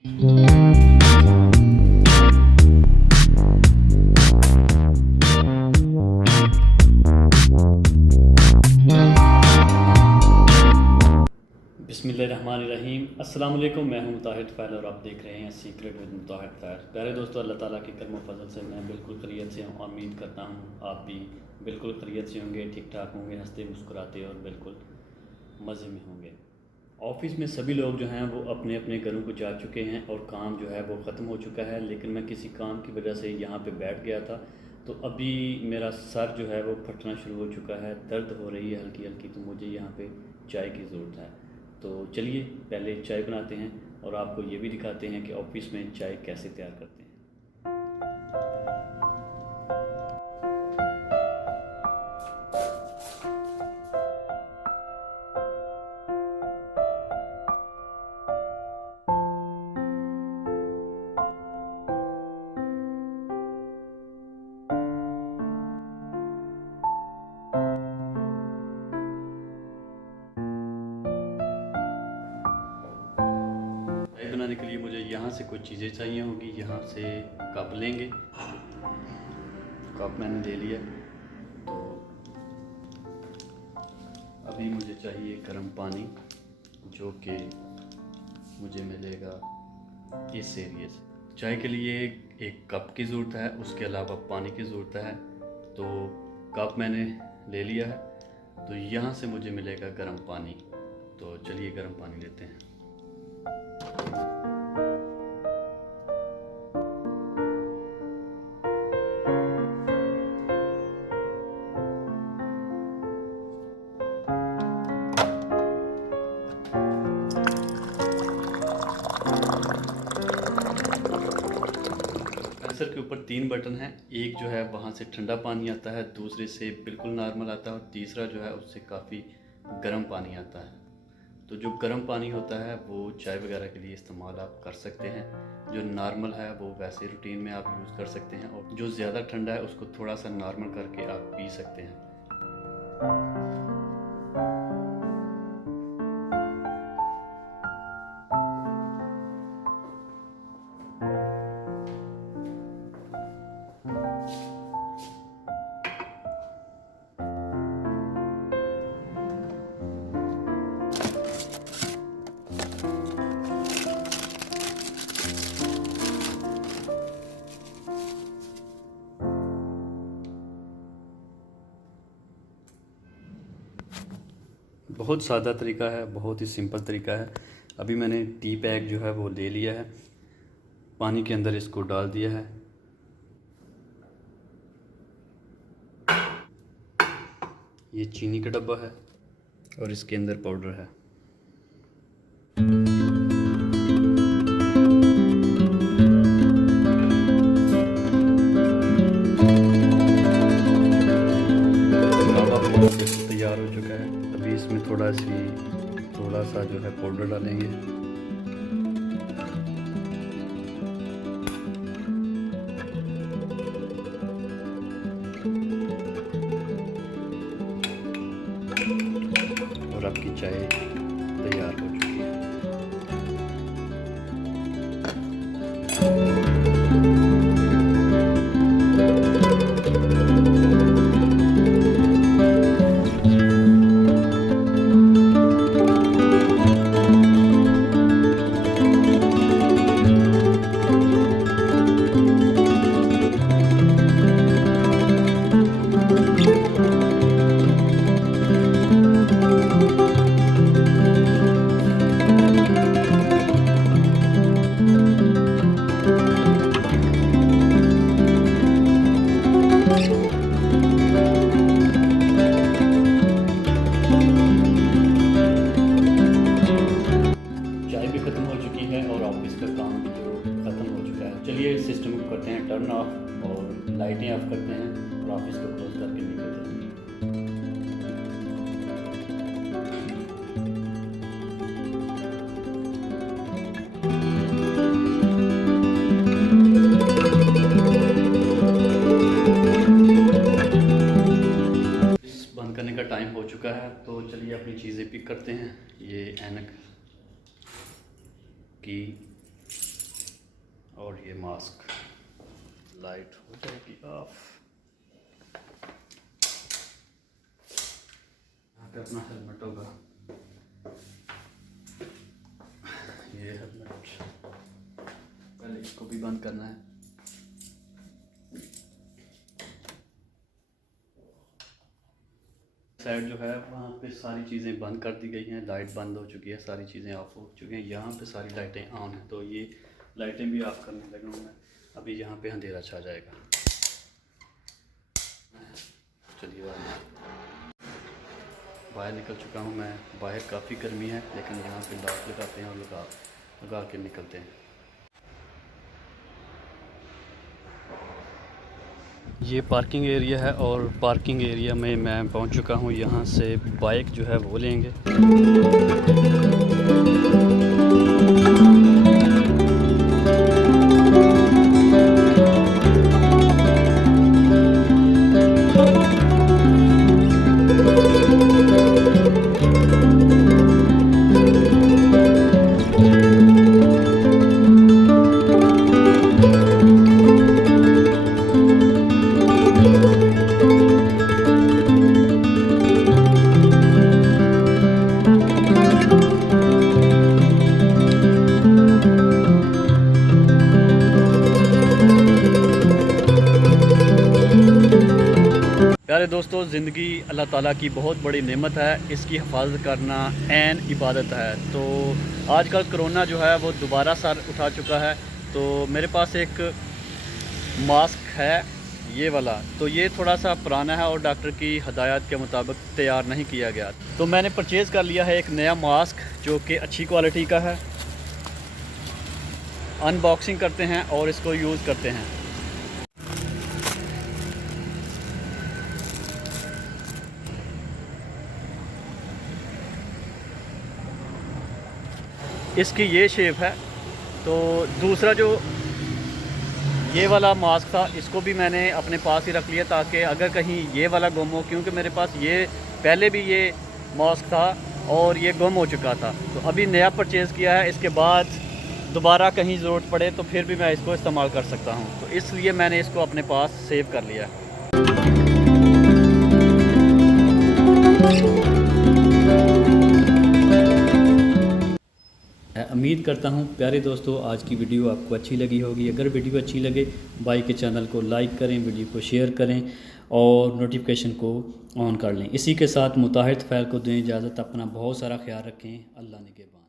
बिस्मिल्लाहिर्रहमानिर्रहीम। अस्सलाम वालेकुम। मैं हूं मुताहिर फ़ैल और आप देख रहे हैं सीक्रेट विद मुताहिर फ़ैल। प्यारे दोस्तों, अल्लाह ताला के करम फजल से मैं बिल्कुल खैरियत से हूं। उम्मीद करता हूं आप भी बिल्कुल खैरियत से होंगे, ठीक ठाक होंगे, हंसते मुस्कुराते और बिल्कुल मज़े में होंगे। ऑफ़िस में सभी लोग जो हैं वो अपने अपने घरों को जा चुके हैं और काम जो है वो ख़त्म हो चुका है, लेकिन मैं किसी काम की वजह से यहाँ पे बैठ गया था। तो अभी मेरा सर जो है वो फटना शुरू हो चुका है, दर्द हो रही है हल्की हल्की, तो मुझे यहाँ पे चाय की ज़रूरत है। तो चलिए पहले चाय बनाते हैं और आपको ये भी दिखाते हैं कि ऑफ़िस में चाय कैसे तैयार करते हैं। चाय बनाने के लिए मुझे यहाँ से कुछ चीज़ें चाहिए होगी। यहाँ से कप लेंगे, कप मैंने ले लिया। तो अभी मुझे चाहिए गर्म पानी, जो कि मुझे मिलेगा इस एरिए से। चाय के लिए एक कप की ज़रूरत है, उसके अलावा पानी की ज़रूरत है। तो कप मैंने ले लिया है, तो यहाँ से मुझे मिलेगा गर्म पानी। तो चलिए गर्म पानी लेते हैं। कंप्रेसर के ऊपर 3 बटन हैं। एक जो है वहाँ से ठंडा पानी आता है, दूसरे से बिल्कुल नॉर्मल आता है और तीसरा जो है उससे काफ़ी गर्म पानी आता है। तो जो गर्म पानी होता है वो चाय वगैरह के लिए इस्तेमाल आप कर सकते हैं। जो नॉर्मल है वो वैसे रूटीन में आप यूज़ कर सकते हैं, और जो ज़्यादा ठंडा है उसको थोड़ा सा नॉर्मल करके आप पी सकते हैं। बहुत सादा तरीका है, बहुत ही सिंपल तरीका है। अभी मैंने टी बैग जो है वो ले लिया है, पानी के अंदर इसको डाल दिया है। ये चीनी का डब्बा है और इसके अंदर पाउडर है। तैयार हो चुका है। अभी इसमें थोड़ा सा जो है पाउडर डालेंगे। और आपकी चाय तैयार हो चुकी है। ख़त्म हो चुकी है और ऑफिस का काम भी जो ख़त्म हो चुका है। चलिए सिस्टम को करते हैं टर्न ऑफ और लाइटें ऑफ करते हैं और ऑफिस को क्लोज करके निकलते हैं। बंद करने का टाइम हो चुका है, तो चलिए अपनी चीज़ें पिक करते हैं। ये ऐनक की ये मास्क, लाइट हो जाएगी ऑफ। यहाँ पे अपना हेलमेट होगा, ये हेलमेट, पहले इसको भी बंद करना है। साइड जो है वहाँ पे सारी चीज़ें बंद कर दी गई हैं, लाइट बंद हो चुकी है, सारी चीज़ें ऑफ हो चुकी हैं। यहाँ पे सारी लाइटें ऑन हैं, तो ये लाइटें भी ऑफ करने लगा हूँ मैं। अभी यहाँ पे अंधेरा छा जाएगा। चलिए बाहर निकल चुका हूँ मैं। बाहर काफ़ी गर्मी है, लेकिन यहाँ पे लॉक लगाते हैं और लगा के निकलते हैं। ये पार्किंग एरिया है और पार्किंग एरिया में मैं पहुंच चुका हूं। यहां से बाइक जो है वो लेंगे। प्यारे दोस्तों, ज़िंदगी अल्लाह ताला की बहुत बड़ी नेमत है, इसकी हिफाजत करना ऐन इबादत है। तो आजकल कोरोना जो है वो दोबारा सर उठा चुका है। तो मेरे पास एक मास्क है ये वाला, तो ये थोड़ा सा पुराना है और डॉक्टर की हदायत के मुताबिक तैयार नहीं किया गया। तो मैंने परचेज़ कर लिया है एक नया मास्क जो कि अच्छी क्वालिटी का है। अनबॉक्सिंग करते हैं और इसको यूज़ करते हैं। इसकी ये शेप है। तो दूसरा जो ये वाला मास्क था, इसको भी मैंने अपने पास ही रख लिया ताकि अगर कहीं ये वाला गुम हो, क्योंकि मेरे पास ये पहले भी ये मास्क था और ये गुम हो चुका था। तो अभी नया परचेज़ किया है, इसके बाद दोबारा कहीं ज़रूरत पड़े तो फिर भी मैं इसको इस्तेमाल कर सकता हूँ। तो इसलिए मैंने इसको अपने पास सेव कर लिया है। उम्मीद करता हूँ प्यारे दोस्तों आज की वीडियो आपको अच्छी लगी होगी। अगर वीडियो अच्छी लगे भाई के चैनल को लाइक करें, वीडियो को शेयर करें और नोटिफिकेशन को ऑन कर लें। इसी के साथ मुताहिद फ़ैल को दें इजाज़त। अपना बहुत सारा ख्याल रखें। अल्लाह ने के बाद।